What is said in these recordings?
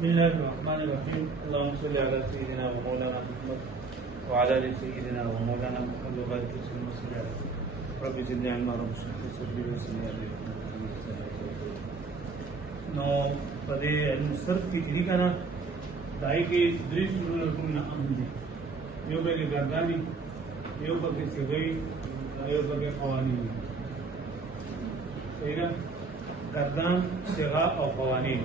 بسم الله الرحمن الرحيم اللهم صل على سيدنا ومولانا محمد وعلى ال سيدنا ومولانا محمد وبارك وسلم على رب زدني علما رب اشرح لي صدري ويسر لي امري. نو پدې المصرف کې چې کنه دای کې درې څلور نه اهم دي. یو به ګردانی، یو به سیګي، یو به قوانین. اینا گردان، صيغه او قوانین.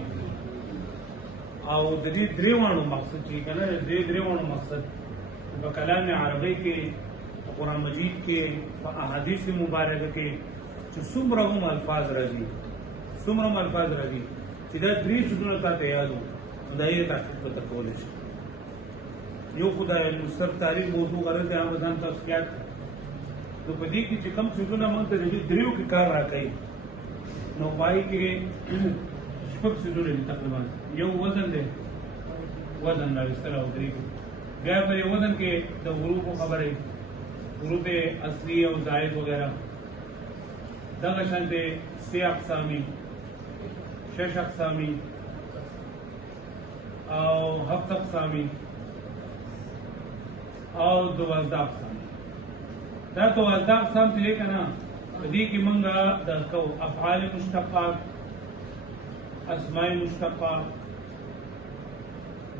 او د دې دریوانو مقصد چې کنه د دې دریوانو مقصد په کلام عربی کې، قرآن مجید کې، په احادیث مبارکه کې چې څومره هم الفاظ راځي چې دا درې څه ته یادو دا یې تحقیق پته کول شي. یو خدای مستر تاریخ موضوع غرض د رمضان تفصیلات نو په دې کې چې کوم څه موږ ته دریو کې کار راکړي نو پای کې شپږ څه تقریبا یو وزن دی، وزن راوستل او درې بیا په وزن کې د حروف خبرې، حروف اصلي او زائد وغیرہ دغه شان دي 3 اقسامي، 6 اقسامي او 7 اقسامي او 12 اقسام. دا 12 اقسام چې کنه په دې کې مونږه د افعال مشتقات، اسماء مشتقات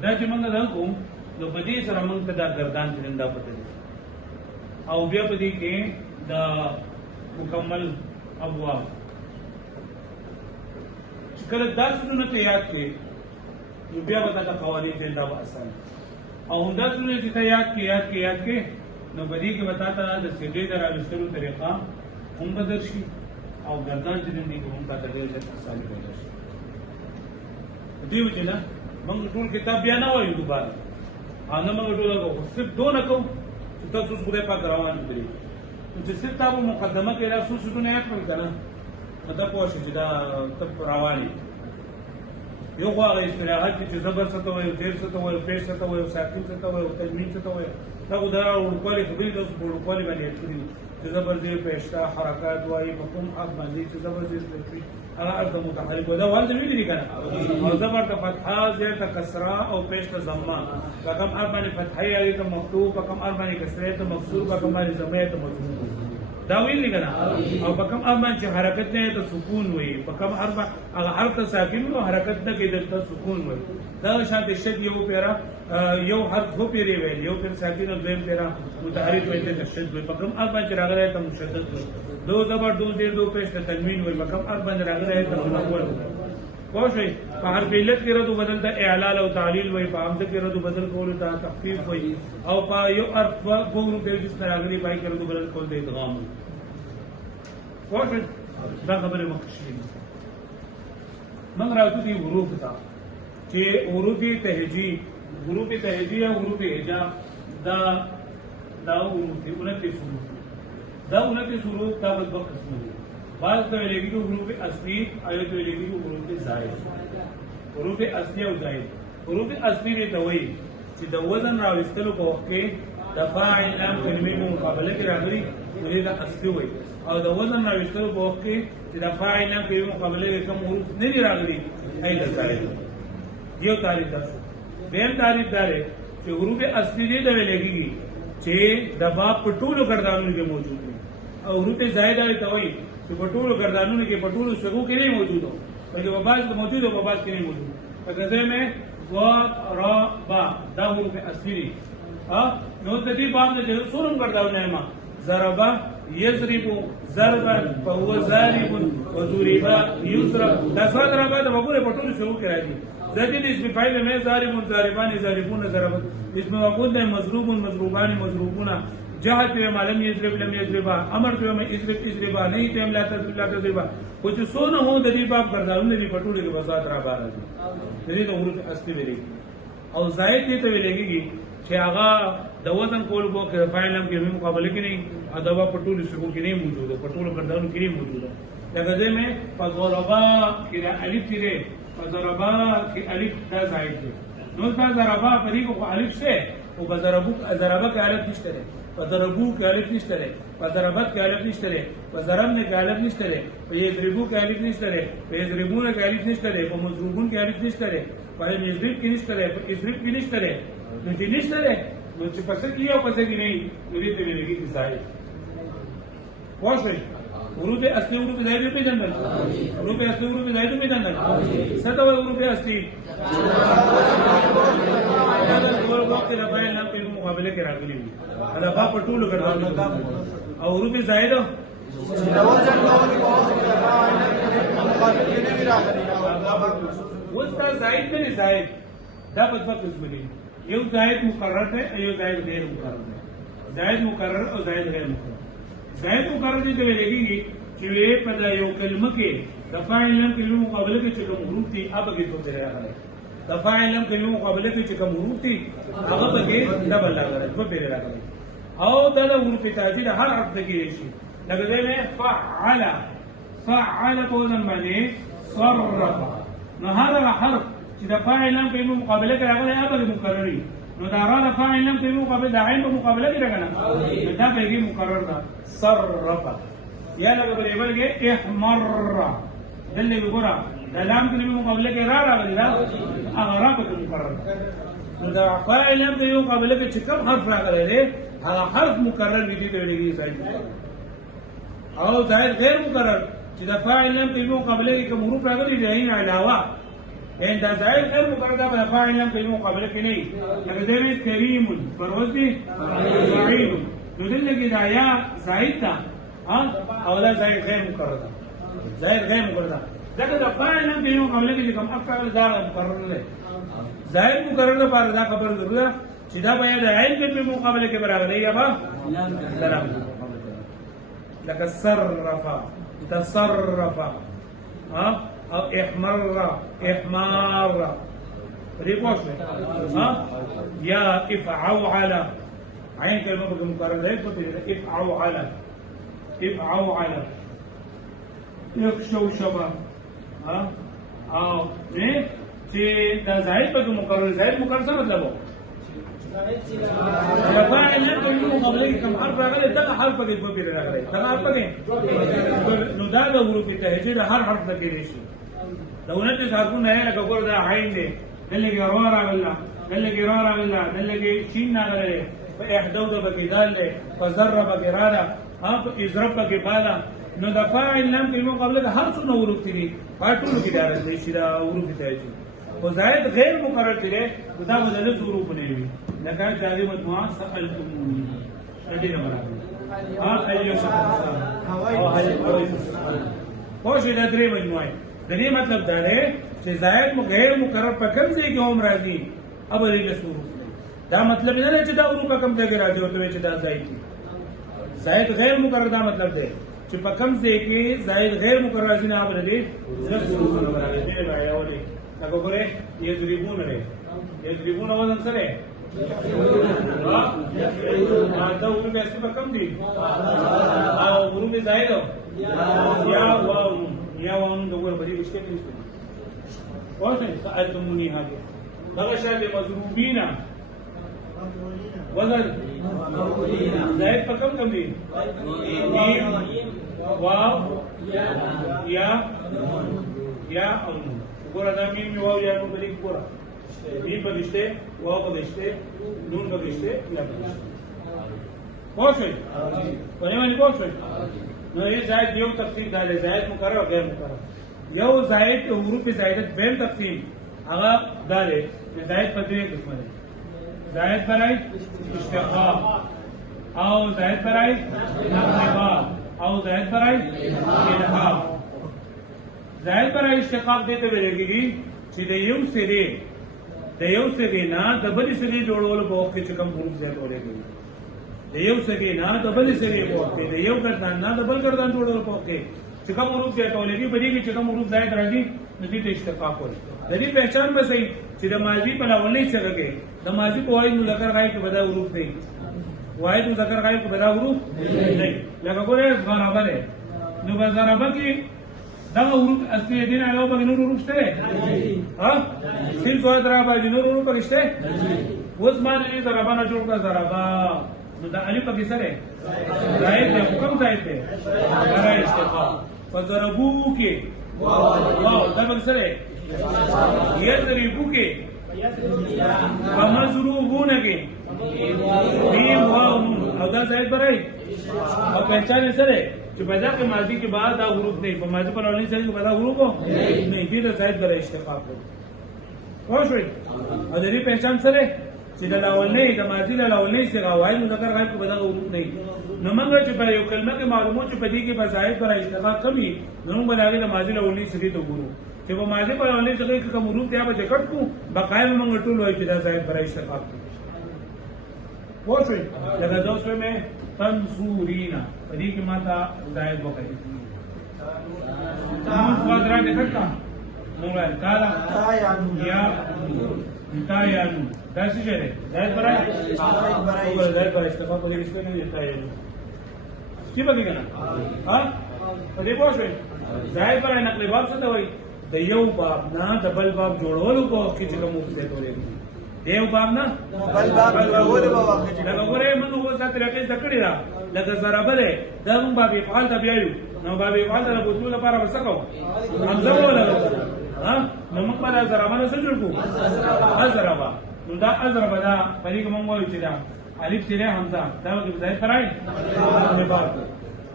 دا چې مونږ دا کوم نو په دې سره مونږ ته دا گردان څنګه پته دي او بیا په دې کې دا مکمل ابواب چې کله دا څنګه ته یاد کړي نو بیا به دا قوانین څنګه آسان او دا څنګه چې ته یاد کې نو په دې کې وتا ته د سیدې دراوستلو طریقه هم بدل شي او گردان چې دې کوم کا ته ډېر آسان پیدا شي. دیو چې نه موږ ټول کتاب بیا نه وایو دوباره، نه موږ ټول کوو، صرف دونه کوو چې تاسو خدای پاک روان کړي. چې صرف تاسو مقدمه کې راځو چې دونه یاد کړئ کنه مطلب پوه شئ چې دا تب رواني یو خو هغه اصطلاحات چې زبر څه ته وایي، زیر څه ته وایي، پیش څه ته وایي، ساکن څه ته وایي، تجمید څه ته وایي، دا خو دا ورکوالي خبرې تاسو په ورکوالي باندې یاد کړي چې زبر زیر پیشتا حرکات وایي مفهوم حق باندې چې زبر زیر پیش هغه ارد متحرک ودا وانت ویلي دي کنه او زبر ته فتحه، زیر ته کسره او پیش ته ضمه، رقم اربعه فتحه یا ته مفتوح، رقم اربعه کسره ته مکسور، رقم اربعه ضمه ته مضموم. دا ویل کنه او رقم اربعه چې حرکت نه ته سکون وي، رقم اربعه هغه حرف ته ساکن او حرکت نه کې ته سکون وي. دا شانت شد یو پیرا یو حرف هو پیری ویل، یو پر ساکن او دیم پیرا متحرک وي ته شد وي، رقم اربعه چې راغلی ته مشدد وي، دو زبر دو زیر دو پیش ته تنوین وي، رقم اربعه راغلی ته منور وي. واښوي په حرف علت کې ردو بدل ته اعلال او تعلیل وي، په حمزه کې ردو بدل کول ته تخفیف وي، او په یو حرف وګورو د دې سره راغلي پای کې ردو بدل کول ته ادغام وي. واښوي دا خبره مخکې موږ راځو دي حروف ته چې حروف تهجی یا حروف هجا دا حروف دي 29 حروف. دا 29 حروف دا په دوه قسمه دي. بعض ته ویل کېږي حروف اصلي، آیت ویل کېږي حروف زائد. حروف اصلي او زائد. حروف اصلي ته وایي چې د وزن راوستلو په وخت کې د فاعل لام کلمې په مقابله کې راغلي نو دا اصلي وایي، او د وزن راوستلو په وخت کې چې د فاعل لام کلمې په مقابله کې کوم حروف نه دي راغلي ایله زائد. یو تعریف ده. دیم تعریف دا دی چې حروف اصلي دي د ویل کېږي چې د باب په ټولو گردانونو کې موجود دي، او حروف زائد ته وایي چې په ټولو گردانونو کې په ټولو صيغو کې نه موجود دي، بلکې په بعض کې موجود او په بعض کې نه موجود. فکذا میں ضاد را با دا حروف اصلي دي. نو د دې باب د څورم گردانونه ما ضربا یضرب ضربا فهو ضارب وضرب یضرب. دا ضربا د وګوره په ټولو صيغو کې راځي. ذاتي اسم فاعل میں ضارب ضاربان ضاربون ضربت، اسم مفعول ہے مضروب مضروبان مضروبون، جهل په معلم یضرب لم یضربا، امر په یضرب یضربا، نہیں ته لا تضربا. خو چې څونه هو د دې باب ګرځاونه دي په ټولو کې وضاحت را بارا دي. د دې د حروف اصلي ویلي او زائد دي ته ویل کېږي چې هغه د وزن کول په کې فاعل لم کې مقابله کې نه ادبا په ټولو شګو کې نه موجود، په ټولو ګرځاونو کې نه موجود. لکه ځمه فضربا کې الف تیرې، فضربا کې الف دا زائد دي. نو دا ضربا په دې کو الف شته او ضربا کې الف نشته. فضربو کې الف نشته لري فضربت کې الف نشته لري فضربنا کې الف نشته لري فيضربو کې الف نشته لري فيضربون کې الف نشته لري فمضروبون کې الف نشته لري فيضرب کې نشته لري فيضرب کې نشته لري نو چې نشته لري نو چې پس کې او پس کې نه نو دې ته ویلېږي چې زائد واښوي حروف اصلي حروف زائد په جنرال حروف اصلي حروف زائد په جنرال څه ته حروف اصلي دا د ټول وخت د فاعل نام په مقابله کې راغلي دي دا په ټولو کې او حروف زائد اوس دا زائد نه زائد دا په څه قسم دي یو زائد مقرر ہے یو زائد غیر مقرر ہے زائد مقرر او زائد غیر مقرر زائد مقرر دې ته لګيږي چې په دا یو کلمه کې د فاعل نام کلمه مقابله کې چې کوم حروف دي هغه کې څه راغلي د فاعل نام کلمه مقابله کې چې کوم حروف دي هغه به ډبل راغلي په پیری راغلي او دا د حروف تاجیل هر حرف کې شي لکه دې فعل فعل په وزن باندې صرف نو هغه حرف چې د فاعل نام کلمه مقابله کې راغلي هغه مقرري نو دا را فاعل نام کلمه مقابله د عین په مقابله کې راغلی نو دا به مقرر ده صرف یا لکه په ایبل کې احمر دلته وګوره د لام کلمه مقابله کې راغلی دا هغه را به مقرر ده نو دا فاعل نام کلمه مقابله کې چې کوم حرف راغلی دی هغه حرف مقرر دي ته ویل کېږي او زائد غیر مقرر چې د فاعل نام کلمه مقابله کې کوم حروف راغلي دي نه علاوه ان دا زائد غیر مقرر ده په فاعل نام کلمه مقابله کې نه لکه دې کریم پروزي فاعل نو دلته کې دا یا زائد ده او دا زائد غیر مقرر ده زائد غیر مقرر ده ځکه دا فاعل نام کلمه مقابله کې کوم افعال دا مقرر نه زائد مقرر ده پر دا خبر ضروري ده چې دا به د عین کلمه مقابله کې برابر دی یا با لام لکه صرف تصرف او احمر احمار ريبوش يا افعوا على عين كلمه مكرره ده افعوا على افعوا على يخشوا شبا او نه چې دا زائد په مقرر زائد مقرر څه مطلب و دا فاعل نه کوي مقابله کې کوم حرف راغلی دا حرف کې په پیری راغلی دا حرف کې نو دا د حروف تهجید هر حرف د کې شي دونه چې حرفونه نه لکه ګور دا عین دی دلته کې را راغلا دلته کې را راغلا دلته کې شین راغلی په احدو د بګی دال دی فزرب قرادا په اضرب کې بالا نو د فاعل نام کې مقابله د هر څه نو حروف دي پټولو کې دا راځي چې دا حروف تهجید او زائد غیر مقرر دی دا بدل حروف نه وي لکه جاری مجموعه سألتمونی ادي نه برابر ايو شخصان او هل پوښتنه د درې مجموعه د دې مطلب دا دی چې زائد غیر مقرر په کوم ځای کې هم راځي ابل له حروف دا مطلب نه دی چې دا حروف په کوم ځای کې راځي او ته چې دا زائد دي زائد غیر مقرر دا مطلب دی چې په کوم ځای کې زائد غیر مقرر راځي نه ابل دې حروف نه برابر دی راځي لکه ګوره یضربون لري یضربون وزن سره دا حروف اصلي په کوم دي او حروف زائد یا واو د ور بری مشته کې واښه سألتمونی هاجه دا شاید مضروبین وزن زائد په کوم دي واو یا او ګور دا میم واو یا نو بلی ګور میم پدشته واو پدشته نون پدشته یا پدشته پوښتنه په باندې پوښتنه نو یې زائد یو تفصیل دا زائد مقرر او غیر مقرر یو زائد حروف زائدت بهم تقسیم هغه دا دی زائد په درې قسمه دي زائد برای اشتقاق او زائد برای انقباض او زائد برای الحاق زائد برای اشتقاق دته ویل کېږي چې د یو سری نه د بل سری جوړولو په وخت کې کوم حروف زیات ولګي د یو سری نه د بل سری په وخت کې د یو ګردان نه د بل ګردان جوړولو په وخت کې چې کوم حروف زیات ولګي په دې کې چې کوم حروف زائد راځي نو دې ته اشتقاق وایي د دې پہچان به صحیح چې د ماضی په لولې څخه کې د ماضی په وایي مذکر غایب کې بدا حروف دي واحد مذکر غایب کې بدا حروف دي لکه ګوره ضربه ده نو په ضربه کې دا حروف اصلي دي نه علاوه نور حروف شته ها سین سواد را باندې نور حروف شته اوس ما دې ضربه نه جوړ کړه ضربه نو دا الف پکې سره زائد دی کوم زائد دی برای اشتقاق فضربو کې واو دا پکې سره یضربو کې فمضروبون کې میم واو او دا زائد برای او پہچان سره چې په ځکه ماضی کې بعد دا حروف نه په ماضی په لولنی سره په دا حروف نه دي دا زائد برای اشتقاق واښوي او د دې پہچان سره چې د لاولنی د ماضی له لاولنی سره وایي نو ذکر غایب په دا حروف نه نو موږ چې په یو کلمه کې معلومات چې په دې کې په زائد برای اشتقاق کمی نو موږ بلاغي د ماضی له لاولنی سره ته ګورو چې په ماضی په لاولنی سره کې کوم حروف ته به جکټ کو بقایب موږ ټول وایي چې دا زائد برای اشتقاق واښوي لکه دا اوس مې تنصورینا په دې کې ماته زائد وکړي نو قدرت نکړه نو تعالی یا تایانو دا څه دی زائد برای زائد برای استفاده په دې کې نه دی تایانو کی به کنه ها په دې پوښتنه زائد برای نقل باب څه ته وایي د یو باب نه د بل باب جوړولو په وخت کې چې کوم څه ته دیو باب نه بل باب جوړولو په وخت کې لکه ګوره موږ اوس دا طریقې ذکرې ده لکه ضربه ده دا موږ باب افعال ته بیايو نو باب افعال ته بوتلو لپاره وسکو حمزه ولا ها نو موږ په ضربه نه سجل کو ضربه نو دا ضربه دا په دې کې موږ وایو چې دا الف سره حمزه دا د ځای پرای نه باب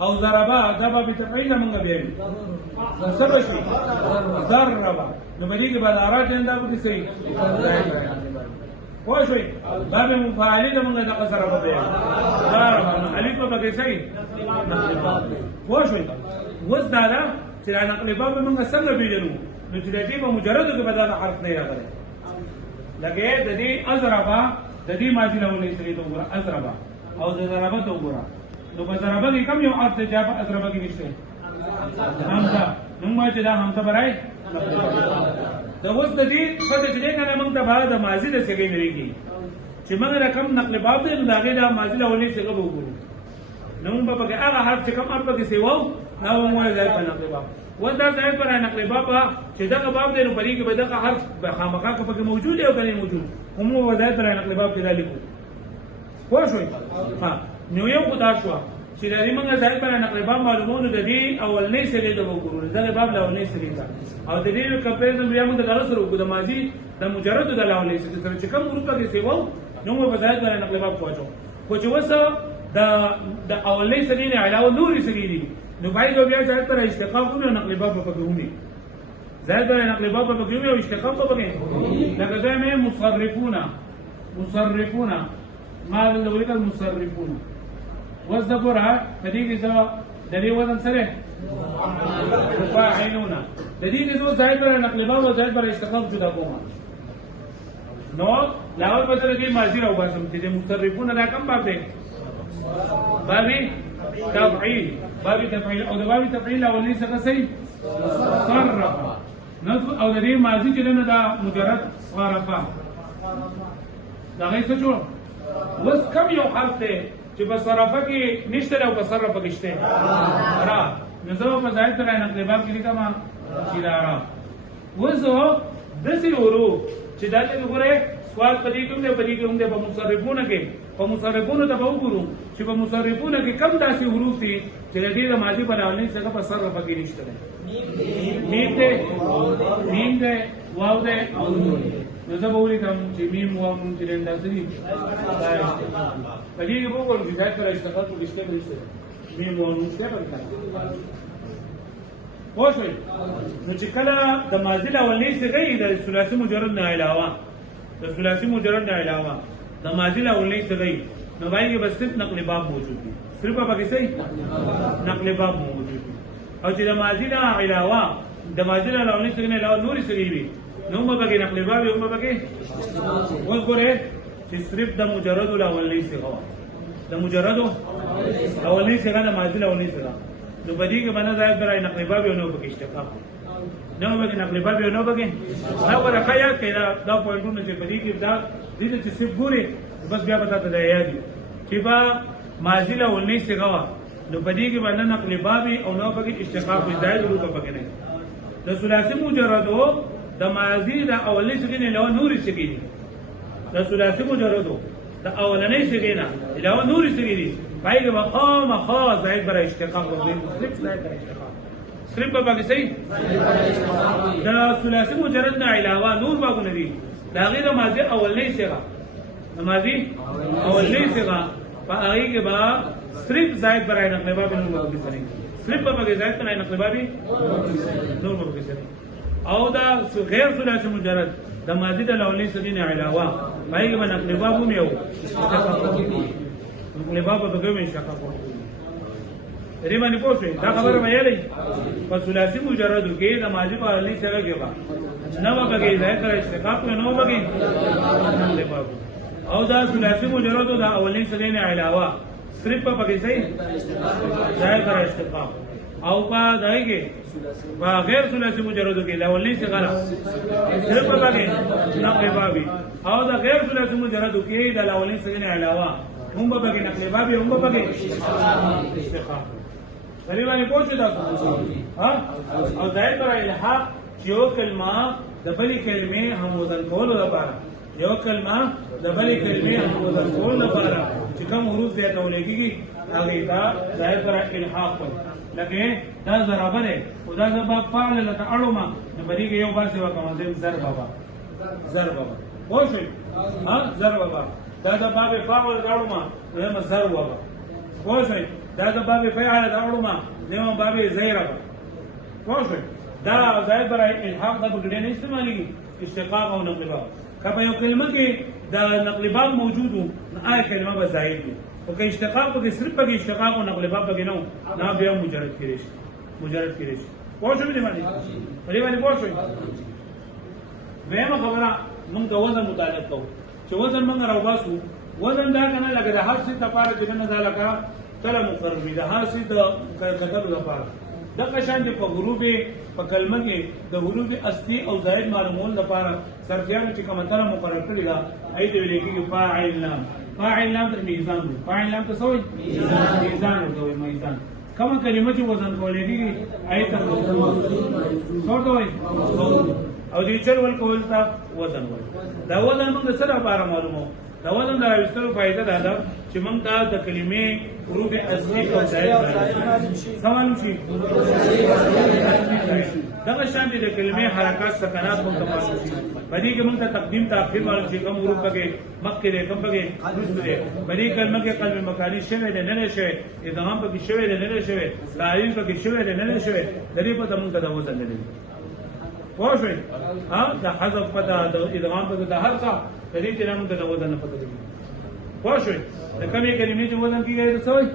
او ضربه دا باب ته پیدا موږ بیايو سبا شي ضربه نو په دې کې بعد اراد انده په دې صحیح واښوي دا به مفاعل د موږ د قصر په دی ضربه الف په کې صحیح واښوي وز دا چې نقل باب موږ څنګه پیژنو نو چې د دې په مجرد کې بدل حرف نه راغلی لکه د دې ازربا د دې ماضي له ولې سره ته وګوره ازربا او د ضربه ته وګوره نو په ضربه کې کم یو حرف ته جواب ازربا کې نشته حمزه نو ما چې دا حمزه برای د اوس د دې څه چې کنه موږ ته بعد د ماضي د څخه مليږي چې موږ رقم نقل باب دې دا غي د ماضي له ولې څخه وګورو نو موږ په کې هغه حرف چې کوم حرف کې سیوو نو موږ ځای په نقل باب ودا ځای په نقل باب چې دا باب دې نو پرې کې به دا حرف خامخا کې موجود دی او کني موجود هم ودا په نقل باب کې لیکو خو شوي ها نو یو خدای شو چې د دې موږ ځای په نقل باب معلومونه د دې اولنې سره د وګورو دا باب اولنې سره او د دې کمپیریزن بیا موږ د غلط سره وګورو د ماضي د مجرد د اولنې سره چې کوم ګروپ کې سیوو نو موږ ځای په نقل باب کوو خو چې وسه د اولنې سره نه علاوه نوري سره دي نو باید بیا ځای پر اشتقاق او نقل باب په کومي ځای پر نقل باب په کومي او اشتقاق په کومي لکه ځای مې مصرفون ما د ولیکل مصرفون وذكرها فدي ذا دليل وزن سره فاعلون ددي ذو زائد پر نقل باب او زائد پر اشتقاق جدا کوما نو لاول بدل کې ماضی راو باسم چې مصرفون دا کم باب دی بابي تفعيل او د بابي تفعيل اولني څه صحیح صرف نو او د دې ماضي چې نه دا مجرد صرفه دا غي څه جوړ وس کم یو حرف دی چې په صرفه کې نشته او په صرفه کې شته را نو په ځای ته نقل باب کې لیکم چې را وزو د سي ورو چې دا ته وګوره سوال پدې کوم دی پدې کوم دی په مصرفونه کې په مصرفونه ته وګورو چې په مصرفونه کې کم داسې حروف دي چې د دې د ماضي په لاولني څخه په صرفه کې نشته میم ده واو ده او نون نو زه به ولیکم چې میم واو نون چې اندازې دي پدې کې وګورو چې ځای پر اشتقاق ولشته نشته میم واو نون څه پکې پوښتنه نو چې کله د ماضي لاولني څخه د ثلاثي مجرد نه علاوه د ثلاثي مجرد نه علاوه د ماضي لاولني څخه نو باندې بس صرف نقل باب موجود دي صرف پکې صحیح نقل باب موجود دي او چې د ماضي نه علاوه د ماضي لاولني څخه نه علاوه نوري څه دي نو مګه نقل باب یو مګه وګوره چې صرف د مجرد لاولني څخه د مجرد اولني څخه د ماضي لاولني څخه نو بدی کې باندې ځای درای نقل باب یو نو پکې اشتقاق نو به نقل باب یو نو پکې دا ورکه یا کړه دا پوینټونه چې بدی کې دا دې چې سب ګوري بس بیا پتا ته یاد چې با ماضی له ولنی څنګه نو بدی کې باندې نقل باب او نو پکې اشتقاق ځای ضرورت پکې نه د ثلاثي مجردو د ماضی د اولنی څخه نه له نور څخه د ثلاثي مجردو دا اولنۍ صيغې نه علاوه نورې صيغې دي پای کې مقام خا زائد برای اشتقاق ورغلي صرف زائد برای اشتقاق صرف په باندې صحیح دا ثلاثي مجرد نه علاوه نور باغونه دي دا غیر ماضي اولنۍ صيغه ماضي اولنۍ صيغه په هغه کې با صرف زائد برای نقل باب نور باغ کې صرف په باندې زائد برای نقل باب نور باغ کې او دا غیر ثلاثي مجرد د ماضي د اولنۍ صيغې نه علاوه پای کې نقل باب هم یو نقل باب په کومه اشتقاق دې باندې پوښتنه دا خبره مې یادې په ثلاثي مجرد کې د ماضي په اولنۍ صيغه کې با نو بګي زائد برای اشتقاق نو بګي نقل باب او دا ثلاثي مجرد د اولنۍ صيغې نه علاوه صرف په بګي صحیح زائد برای اشتقاق او په دای کې په غیر ثلاثي مجرد کې د اولنۍ صيغه صرف په بګي نقل باب او دا غیر ثلاثي مجرد کې د اولنۍ صيغه نه علاوه هم به بګي نقل باب هم به بګي اشتقاق دې باندې پوښتنه ده ها او زائد برای الحاق یو کلمه د بلې کلمې هم وزن کولو لپاره یو کلمه د بلې کلمې هم وزن کولو لپاره چې کوم حروف دې تولېږي هغه دا زائد برای الحاق وي لکه دا ضربه ده او دا سبب فعل لته اړوما د بلې کې یو باسي وکړم د ضرب بابا وښه ها ضرب بابا دا د باب فاعل اړوما نو ضرب بابا وښه دا د باب فعل اړوما نو باب زیرب وښه دا زائد برای الحاق د بغیر نه استعمالي اشتقاق او نقل باب کله یو کلمه کې د نقل باب موجود وو آی کلمه به زائد وي او که اشتقاق کې صرف په اشتقاق او نقل باب کې نه بیا مجرد کېږي پوښتنه دې باندې پوښتنه ویمه خبره موږ د وزن مطالعه کوو چې وزن موږ راوباسو وزن دا کنه لګره هر څه لپاره چې نه دا لکه کله مقرر دي د هر څه د کتلو لپاره د قشان په حروف په کلمه کې د حروف اصلي او زائد معلومول لپاره صرفیانو چې کومه تر مقرر کړی دا اې دې لیکي فاعل نام تر میزان دی فاعل نام ته سوې میزان ورته میزان کومه کلمه چې وزن کولېږي اې ته څه وایي او دې چل ول کول تا وزن ول دا وزن موږ سره لپاره معلومو دا وزن د راوستلو فائدہ دا ده چې موږ د کلمې حروف اصلي او زائد سوال شي دا شان دي د کلمې حرکات سکنات په تمام شي باندې کې موږ ته تقدیم تاخير معلوم شي کوم حروف پکې مخکې دي کوم پکې وروسته دي باندې کلمه کې قلب مکانی شوی دی نه شوی ادغام پکې شوی دی نه شوی تعین پکې شوی دی نه شوی د دې په موږ ته وزن نه دي واښوي ها دا حذف پتا د ادغام پتا د هر څه د دې چې موږ ته وزن نه پته دي واښوي د کومې کلمې چې وزن کیږي د سوي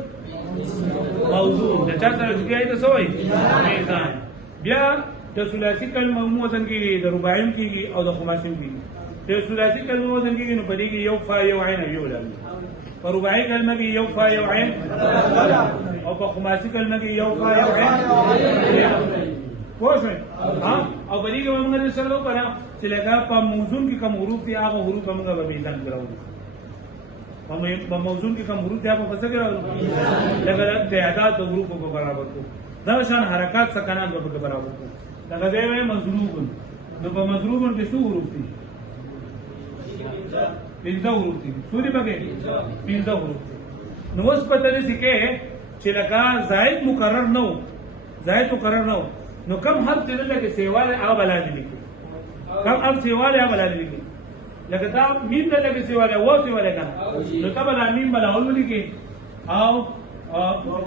موضوع د چا سره کیږي د سوي میزان بیا د ثلاثي کلمه وزن کیږي د رباعي کیږي او د خماسي کیږي د ثلاثي کلمه وزن کیږي نو په دې کې یو فا یو عین یو لام په رباعي کلمه کې یو فا یو عین او په خماسي کلمه کې یو فا یو عین پوښتنه ها او بلی کې موږ نه سره وکړو چې لکه په موضوع کې کوم حروف دي هغه حروف موږ به میزان کراوو په موضوع کې کوم حروف دي هغه په څه کراوو لکه تعداد د حروف په برابر کو دا شان حرکات سکنات په برابر کو لکه دی مضروب نو په مضروب کې څو حروف دي پنځه حروف دي سوري بګه پنځه حروف نو اوس په تل کې چې لکه زائد مقرر نو نو کم حرف دې لکه سیواله هغه بلانه لیکي کم حرف سیواله هغه بلانه لیکي لکه دا میم دې لکه سیواله و سیواله کنه نو کله دا میم بلاول لیکي او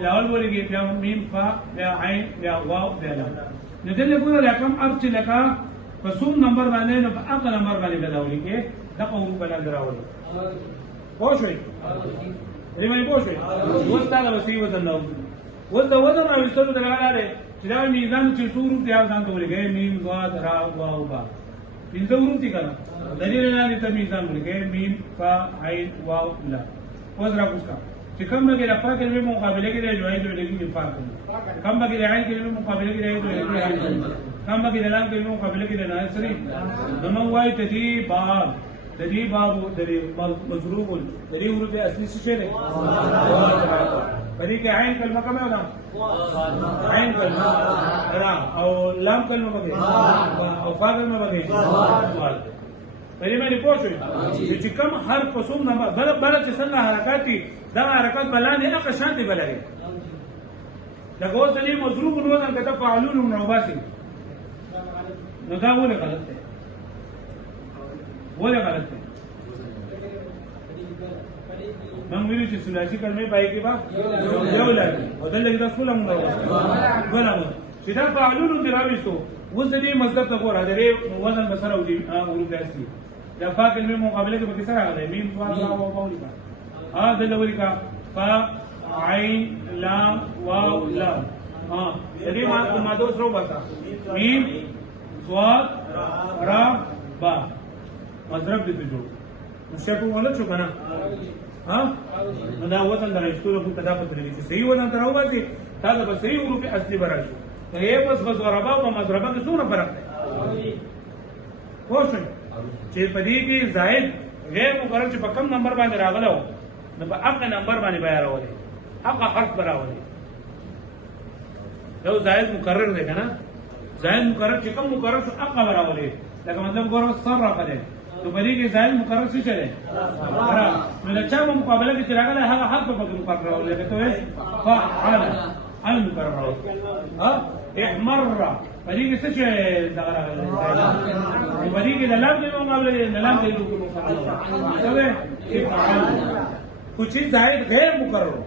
لاول ولګي بیا میم فا بیا عین بیا واو بیا لام نو دې له کومه رقم حرف چې لکه په څوم نمبر باندې نو په هغه نمبر باندې بلاول لیکي دا په حروف باندې راوړي پوښوي دې باندې پوښوي وستا به سی وزن نو وزن راوستلو دغه چې دا میزان چې څورو دی ځان ته ولګي میم ضاد را واو با پنځه حروف دي کنه د دې نه ته میزان ولګي میم فا عین واو لا وزرا کوسا چې کوم به د فا کلمې مقابله کې د جوایز ولګي فا کوم به د عین کلمې مقابله کې د کوم به د لام کلمې مقابله کې د ناصری نو وای ته دی باب د دې باب د مضروب د دې حروف اصلي څه دی پدې کې عین کلمه کومه ده عین کلمه را او لام کلمه بګي او فا کلمه بګي په دې باندې پوه شئ چې کوم حرف په څوم نمبر بله چې څنګه حرکات دي دغه حرکات به لاندې هغه شان دي به لري لکه اوس دې مضروب وزن که ته فعلون راوباسي نو دا ولې غلط دی ولې غلط دی من ویلو چې ثلاثي کلمې پای کې به یو لګي او دلته دا څو لمون راوځي چې دا فعلون دې راوېستو اوس دې مطلب ته ګوره دې وزن به سره وروداسي دا فا کلمې مقابله کې به سره راغلی میم واو لا واو واو لیکا دلته ولیکا فا عین لام واو لام دې مادو سره وباسا میم صاد را با مضرب دې جوړ مشکل ولا شو کنه نو دا وزن درایستو په کدا پته لري چې صحیح وزن تر اوباسي دا به صحیح حروف اصلي براشي ته یې بس ضربه او مضربه کې څونه فرق دی خوښ چې په دې کې زائد غیر مقرر چې په کم نمبر باندې راغلو نو په هغه نمبر باندې بیا راولي هغه حرف براولي یو زائد مقرر دی کنه زائد مقرر چې کوم مقرر شو هغه براولي لکه مطلب ګورو صرف دی تو په دې کې زائد مقرر څه چره نو د چا مقابله کې چې راغلی هغه حرف په مقرر راولي لکه ته فعل المقرر راولي احمر په دې کې څه چې دغه راغلی په دې کې د لام کې مقابله د لام کې مقرر خو چې زائد غیر مقرر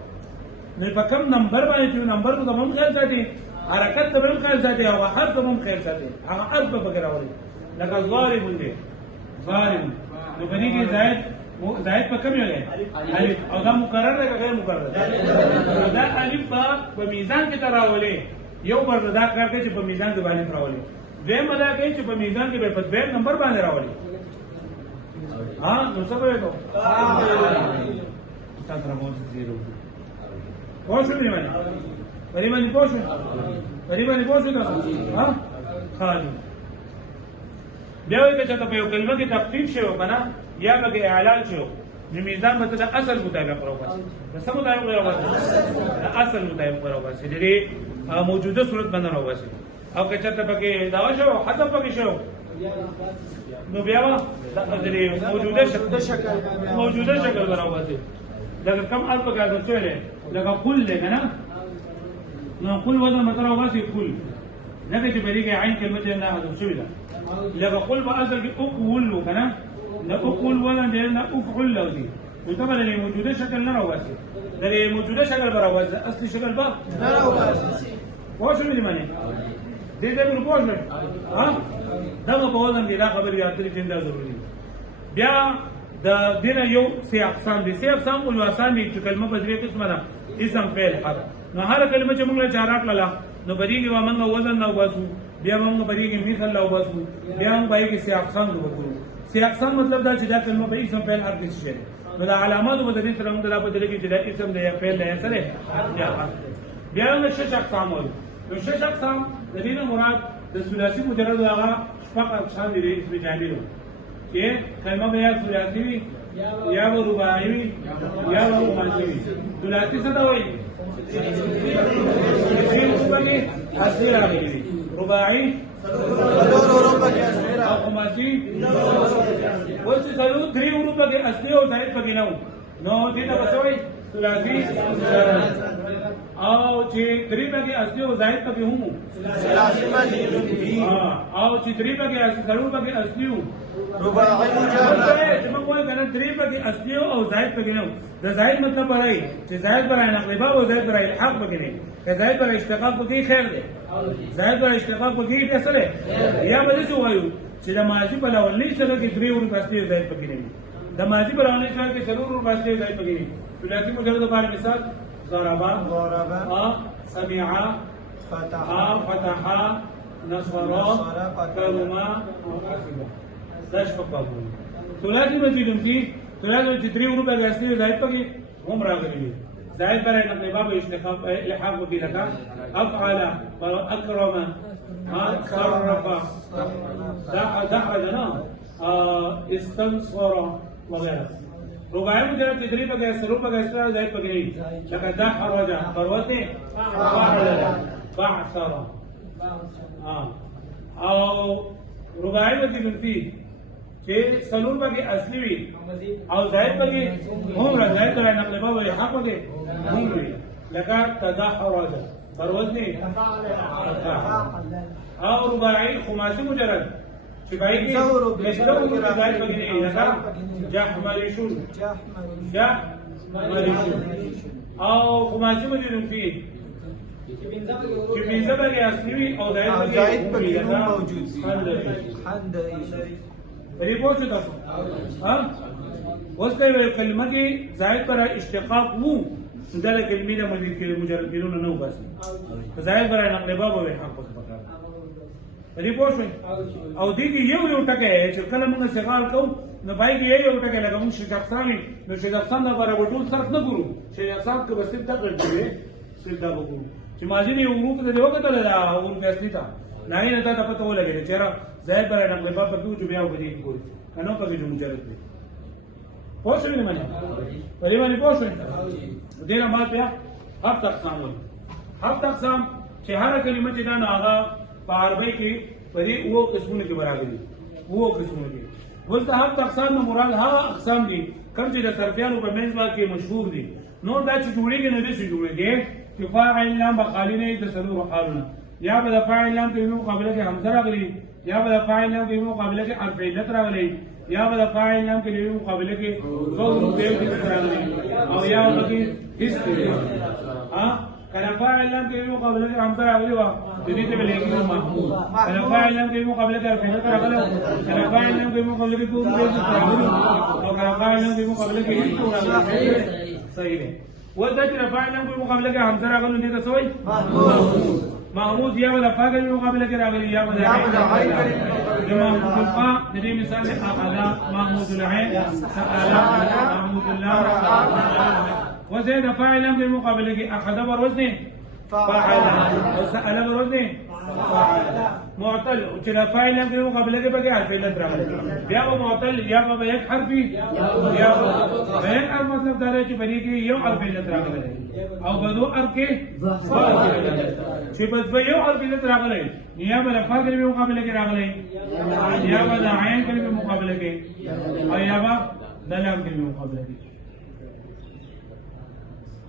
نو په کم نمبر باندې چې نمبر کو تمام خیال ساتي حرکت تمام خیال ساتي او حرف تمام خیال ساتي هغه حرف په بغیر راولي لکه ضارب دی ضارب نو په دې کې زائد په کوم یو الف او دا مقرر دی غیر مقرر دا الف په میزان کې تراولي یو بر دا کار کوي چې په میزان کې باندې راولي دویم ادا کوي چې په میزان کې په دویم نمبر باندې راولي نو څه کوي تاسو راوځي زیرو پوښتنه دی باندې پوښتنه تاسو خالي بیا وایي چې په یو کلمه کې تخفیف شوی کنه یا به اعلان شوی نو میزان به د اصل مطابق راوځي د سم مطابق راوځي د اصل مطابق راوځي د موجوده صورت باندې راوځي او که چېرته پکې دا شو حذف پکې شو نو بیا د موجوده شکل راوځي لکه کم الف کې حذف شوی دی لکه قل دی کنه نو قل وزن مطلب راوځي قل لکه چې په دې کې عین کلمه نه حذف شوی ده لکه قل په اصل کې اقول کنه د اقول وزن دی نه افعل لو دي نو طبعا د موجوده شکل نه راوځي د موجوده شکل به راوځي اصلي شکل به نه راوځي پوه شو دې معنی دې دې پوه شو دا په وزن دی دا خبرې یاد کړئ چې دا ضروري بیا د دینه یو سه اقسام دي سه اقسام او اقسام دي چې کلمه په دې قسمه ده اسم فعل حرف نو هر کلمه چې موږ له چارات لاله نو بریږي ومنه وزن نو باسو بیا موږ بریږي مثال لا باسو بیا موږ بریږي سه اقسام وګورو سه اقسام مطلب دا چې دا کلمه په اسم فعل حرف کې شي نو دا علامات په دې سره موږ د په دې کې چې اسم دی یا فعل دی سره یا حرف بیا موږ شش اقسام وایو نو شش اقسام د دې نه مراد د ثلاثي مجرد هغه فقط شان دي اسم جامع چې کلمه به یا ثلاثي وي یا رباعي وي یا خماسي وي ثلاثي څه ته وایي اصلي راغلي رباعي او خماسي اوس څلور درې ورته کې اصلي او زائد پکې نه نو دې ته بسوي ثلاثي او چې درې پکې اصلي او زائد پکې هم او چې درې پکې اصلي ضرور پکې اصلي رباعي مجرد موږ وایو کنه درې پکې اصلي او زائد پکې نه د زائد مطلب برای چې زائد برای نقل او زائد برای الحاق پکې نه که زائد برای اشتقاق پکې خیر دی زائد برای اشتقاق پکې څه سره یا به څه وایو چې د ماضي په لولني سره کې درې ورته اصلي او زائد پکې نه د ماضي په لولني سره کې ضرور ورته اصلي او زائد پکې نه ثلاثي مجرد لپاره مثال ضرب سمع فتح نصر كرما وحسب دا شپږ ثلاثي مزيدم فيه ثلاثي چې درې ورته د اصلي او زائد پکې هم راغلي دي زائد برای نقل باب اشتقاق الحاق وفي لك افعل اكرم صرف دحرجنا استنصر وغيره رباعي مجرد تدريب بقى سرور بقى اسرار زائد بقى لك دحرج فروته بعثر او رباعي وزي من فيه چې سلور پکې اصلي وي او زائد پکې هم را زائد را نقل به وي حق پکې هم وي لکه تدحرج پر وزن او رباعي خماسي مجرد چې پای کې نشته او زائد پکې نه لکه جحمرشون او خماسي مجرد فيه چې پنځه پکې اصلي وي او زائد پکې موجود وي پدې پوه شو تاسو ها اوس ته ویل کلمه کې زائد پر اشتقاق وو دا کلمې د مجردینو نه وباسي زائد پر نقل باب او حق پکار پدې پوه شو او دې کې یو ټکی چې کله موږ سوال کوو نو پای کې یو ټکی لګو موږ شجاعتاني نو شجاعتان نه برابر ټول صرف نه ګورو شجاعتان کې بس څه تکړه دی څه دا وګورو چې ماجی نه ورو کې دی وکړه دا ورو کې اصلي تا نه نه دا پته ولګي چې را زائد پر نقل باب په کې بیا وګورئ ګورئ کنو په دې مجرد دی پوه شئ نه معنی په دې باندې پوه شئ دې نه ما بیا هفت اقسام وي هفت اقسام چې هر کلمه چې دا نه هغه په عربی کې په دې وو قسمونه کې برابر دي وو قسمونه دي ولته هفت اقسام نه مراد هغه اقسام دي کوم چې د صرفیانو په منځ کې مشهور دي نو دا چې جوړیږي نه دي چې جوړیږي چې فاعل لام بقالینه تسلو حالونه یا به فاعل لام په مقابله کې حمزه راغلي یا به فاعل لام په مقابله کې الف علت راغلي یا به فاعل لام په مقابله کې غور دیو راغلي او یا به کې هیڅ ها کله فاعل لام په مقابله کې حمزه راغلي وا د دې ته ویل کېږي محمود کله فاعل لام په مقابله کې الف علت راغلي کله فاعل لام په مقابله کې غور دیو راغلي او کله فاعل لام په مقابله کې هیڅ راغلي صحیح ده ودا چې فاعل لام په مقابله کې حمزه راغلي دې ته سوې محمود یا ولا فاعل په مقابله کې راغلي یا ولا محمود الفاء دې مثال اعلى محمود العين سأل محمود الله وزيد فاعل په مقابله کې اخذ بروزن فاعل وسأل بروزن فاعل معتل چې فاعل په مقابله کې بګي الف علت راغلي بیا به معتل یا به یک حرفي یا به یک حرف مطلب دا چې بری کې یو الف علت راغلي او بدو ار کې چې په یو الف علت راغلي یا به فاعل په مقابله کې راغلي یا به عین په مقابله کې او یا به لام په مقابله کې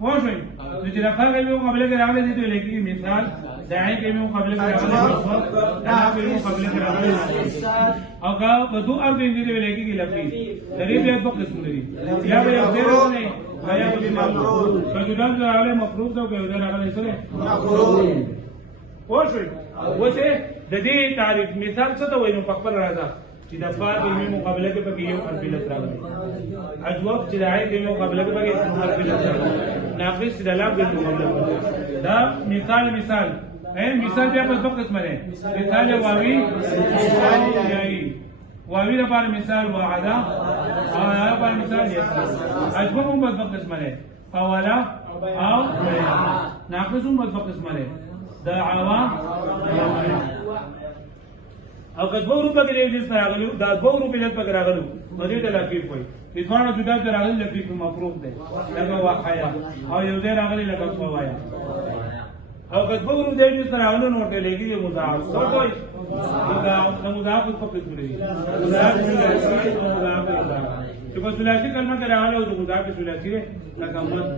وشوي چې فاعل په مقابله کې راغلي دي لیکي مثال داعي کې مقابله کې راغلي دا په مقابله کې راغلي او کا بدو ار کې دي لیکي کې لفظي درې په وخت سوري یا به یو ډېر نه یا به مفروض فجدان راغلي مفروض او کې راغلي سره مفروض وشوي وڅه د دې تعریف مثال څه ته وایي نو په خپل راځه چې د فاعل په مقابله کې پکې یو حرف علت راغلی اجواب چې د عین په مقابله کې پکې حرف علت راغلی ناقص د لام په مقابله دا مثال مثال بیا په څو قسمه ده مثال واوی واوی لپاره مثال وعده او لپاره مثال یسر اجواب هم په څو قسمه ده فوالا او ناقص هم په څو قسمه ده د عوام او که 2 روپے کې یو څه راغلو دا 2 روپے لږ پکې راغلو نو دې ته لفظ کوي په ځوانو جدا ته راغلي لفظ مفروض ده لکه واحیا او یو دې راغلي لکه فوایا او که 2 روپے دې څه راغلو نو ته لګي مضاعف څه کوي مضاعف په پکې کړی چې په ثلاثي کلمه کې راغلو د مضاعف ثلاثي لکه مد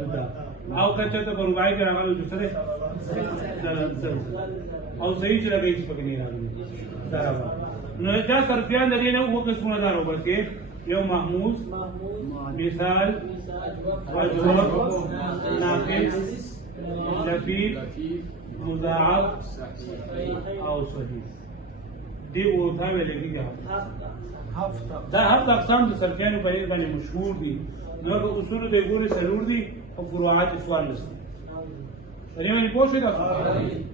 او کته ته په رباعي کې راغلو چې سره او صحیح چې لګي چې پکې نه راغلي نو دا صرفیان د دې نه وو قسمونه دارو بلکې یو محمود مثال اجواب ناقص لفیف مضاعف او صحیح دی وو تا ویل کېږي دا هفت اقسام د صرفیانو په اړه باندې مشهور دي نو اصول د ګوري سرور دي او فروعات سوال لسته دې باندې پوښتنه تاسو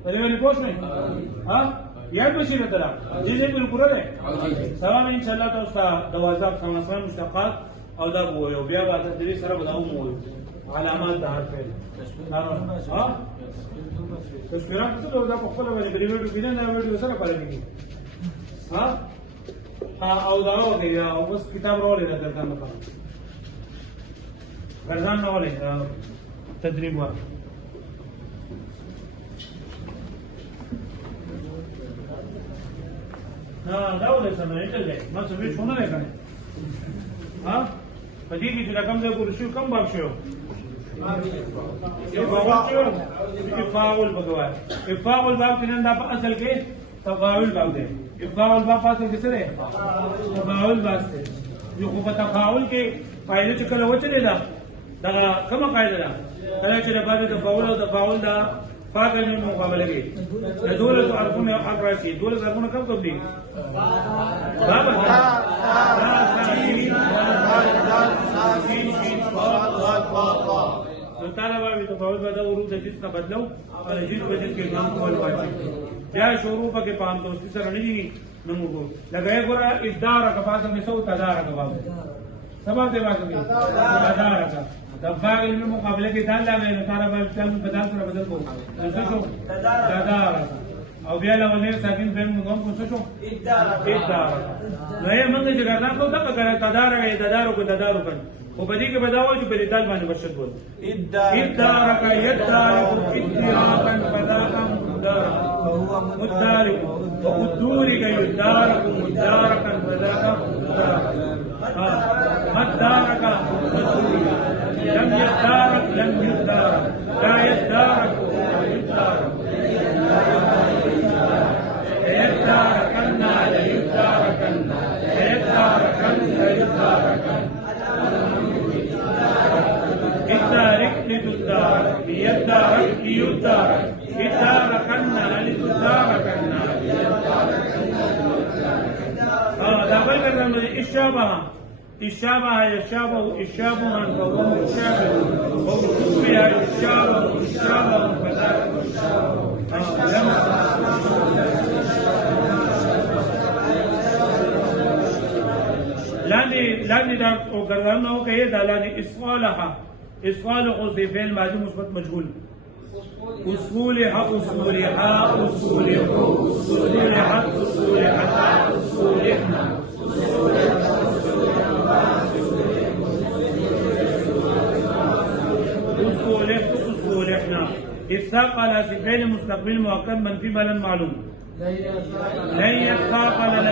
دې باندې پوښتنه ها یاد بشي نه ترا دې په پوره ده سلام ان شاء الله تاسو د وظایف سمسان مشتقات او دا وو بیا به د دې سره بداو مو علامات د حرف ها تشکرات څه دا په خپل باندې د ویډیو بینه نه ویډیو سره پاره ها او دا وګورئ او بس کتاب راولې دا درته نه کوم ګرځان نه ولې تدریب وا ها دا ولې سره نه چل دی ما څه وی شونه نه کړی ها په دې کې چې رقم ځای کول شو کم باب شو افاعل بګوای افاعل باب کې نن دا په اصل کې تفاعل باب دی افاعل باب اصل کې څه دی تفاعل باب دی یو خو په تفاعل کې فائدې چې کله وچلې ده دا کومه قاعده ده کله چې د بعد تفاعل او تفاعل دا فاعل من مقابله کې د دولت حرفونه حق راشي دولت حرفونه کم کوم دي باب نو تعالی باندې تفاعل به دا ورو د جنس نه بدلو او د جنس په جنس کې نام کول واجب بیا شروع پکې پام دوستي سره نه دي نو موږ لګای ګور ادار کا پاسه نه سو تدار کا باب سبا دې واسه تدار کا د فاعل په مقابله کې دال لاغې نو تعالی باندې تم بدل سره بدل کو څه شو تدار او بیا له ونه ساکن بین موږ کو څه شو ادار نو یې موږ چې ګرځا کو دا کړه تدار کو تدار کو او په دې کې بداوي چې په دال باندې مرشد بول ادارک یدارک ادراکا فذاکا مدارک وقدورک یدارک مدارکا فذاکا مدارک لم يدارك لا يدارك يداركن ادارك لتدارك يدارك يدارك اداركن لتداركن دا بل کلمه الشابه الشابه الشابه فهو مشابه وشبه الشابه فذاك لاندې دا وګرځنه کوي دا لاندې اسفال او فعل ماضي مثبت مجهول اصولها اصولحنا الثقل في فعل مستقبل مؤكد منفي بلا معلوم لن يثاقل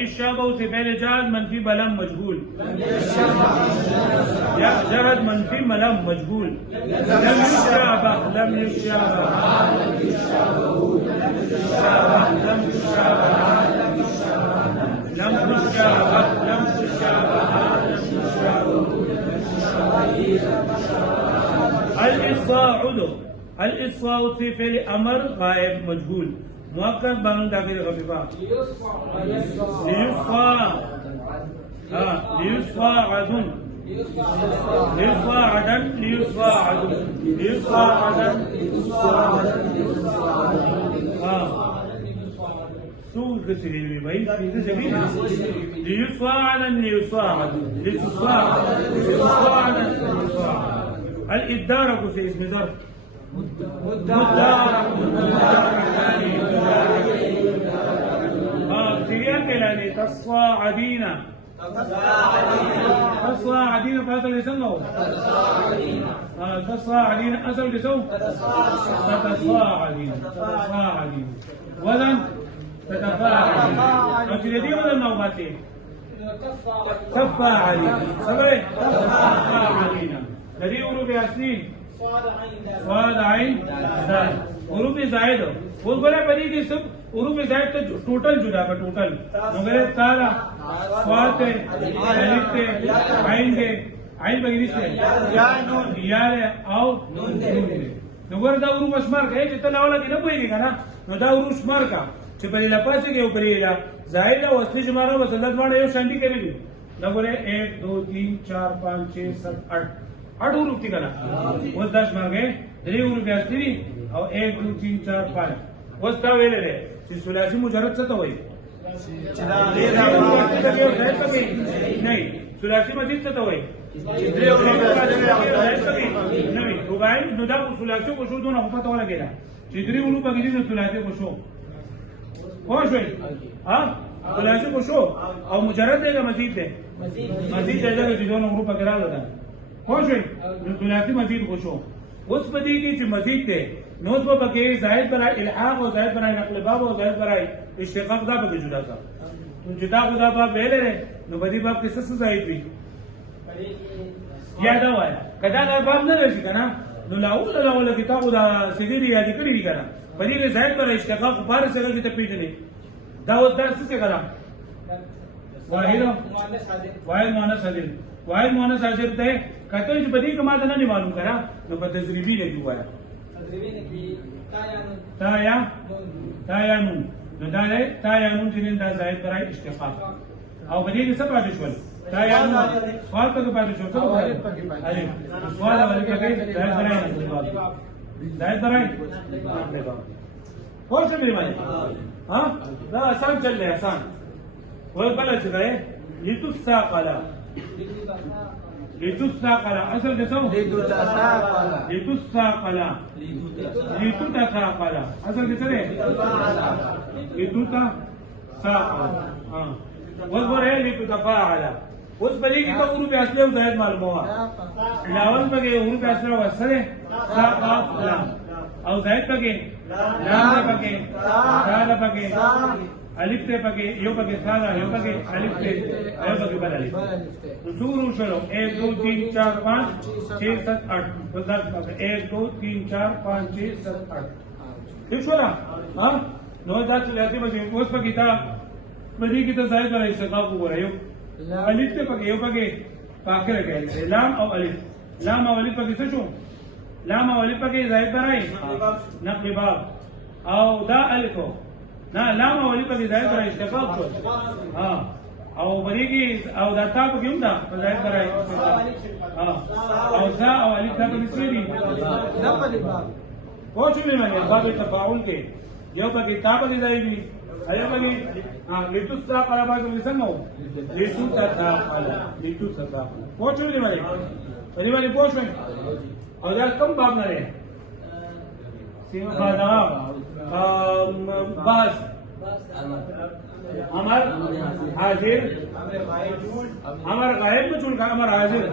الشابه في فعل جاد منفي بلم مجهول جرد منفي ملم مجهول لم يشابه الإصفاء في فعل أمر غائب مجهول مؤكد بانون داخل خفيفة ليصفى عدن سوق كسرين بي ليصفى الإدارة في اسم ظرف سريان كلامي تصاعدين فهذا يسمى تصاعدين أصل لسو تتصاعدين وزن تتفاعلين أجلدين ولا النوباتين تفاعلين صبري تفاعلين الذي يقولوا بأسنين صاد عين دال حروف زائد وہ بولے بنی کی سب حروف زائد تو ٹوٹل جدا کا ٹوٹل مگر تالا صاد ہے الف ہے عین ہے عین بغیر سے یا نون یا او نون ہے نور دا حروف اسمار کا ہے جتنا والا کی نہ کوئی نہیں نا نو دا حروف اسمار کا چې په لپاسه کې اوپرې یا زائد او اصلي جماره وسلط باندې یو شانتي کوي دا ګوره 1 2 3 4 5 6 7 8 8 حروف دي کنه اوس 10 مار گئے 3 حروف اصلي او 1 2 3 4 5 اوس تا ویل لري چې ثلاثي مجرد څه ته وایي نه ثلاثي مزید څه ته وایي نه رباعي نو دا ثلاثي کو شو دونه پته ولا کېده چې 3 حروف کې دي ثلاثي کو شو خو شوي ها ثلاثي کو شو او مجرد دی مزید دی مزید دی چې دونه حروف کې راځي خوشوي نو ثلاثي مزید خوشو اوس په دې کې چې مزید دی نو اوس په کې زائد برای الحاق او زائد برای نقل باب او زائد برای اشتقاق دا به جدا کا تو جدا خدا باب ویلې نو بدی باب کې څه زائد وي یاد وای کدا دا باب نه راشي کنه نو لاول کتاب دا سیدی دی یاد کړی دی کنه بدی کې زائد برای اشتقاق په بار سره کې ته پیژنې دا اوس دا څه څنګه واحد مؤنث حاضر واحد مؤنث حاضر ته کته چې بدی کما ته نه معلوم کرا نو په تجربی نه دی وایا تجربی نه کی تا یا نون نو دا له تا یا نون چې دا زائد برای اشتقاق او بدی کې څه پاتې شول تا یا نون سوال ته پاتې شو څه وایي سوال اول کې زائد برای زائد برای خوش مې وایي ها دا آسان چل رہا ہے آسان وہ بلا چکا ہے لتساقلا اصل کیسا لتساقلا اصل کیسا ہے لتساقلا ہاں وہ بول رہے لتتفاعلا اس بلی کی تو حروف اصلی و زائد معلوم ہوا لاول پکے حروف اصلی و اصل ہے ساقلا او زائد پکے لام پکے دال پکے الف تے پکے یو پکے سادہ یو پکے الف تے یو پکے بل الف ضرور چلو 1 2 3 4 5 6 7 8 بس 1 2 3 4 5 6 7 8 ٹھیک ہو رہا ہاں نو دات لیتے مجھے اس پکے تا مجھے کی تو زائد والا اشتقاق ہوا ہے الف تے پکے یو پکے پاکے رکھے لام او الف پکے سچو لام او الف پکے زائد برائے نقل باب او دا الف نا لام او الف پکې زائد برای اشتقاق شو ها او بریږي او دا تا پکې هم دا زائد برای ها او ذا او الف دا پکې څه دي نقل باب پوه شئ مې باب تفاعل کې یو پکې تا پکې ځای دي ایو پکې ها لتساقلا باندې څنګه وو لتساقلا پوه شئ مې پدې باندې پوه شئ او دا کوم باب نه لري باز امر حاضر امر غائب مجهول کا امر حاضر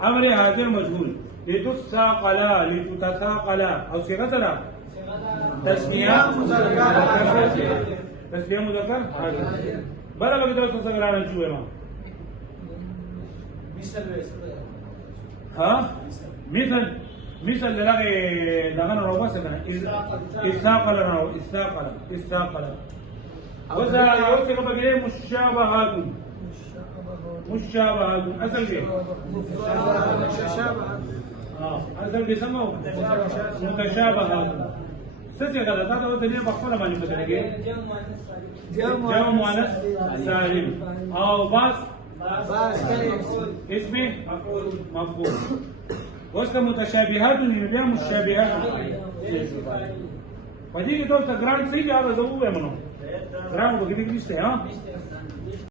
امر حاضر مجهول لتساقلا او صيغه ترى تسنیه مذکر بلا بګ دوه څه غراړل شوې ما ها مثل لغه دغه نو بس کنه استاقل وذا يوثق بغير مشابهات اصل کې اصل کې سمو متشابهات څه غلط دا ته دې په خپل باندې بدلږي جمع مؤنث سالم او باس اسم مفعول اوس که متشابهات نه بیا مشابهات پدې کې تاسو ګرانټ صحیح یاد زو به منو ګرانټ وګورئ کیسه ها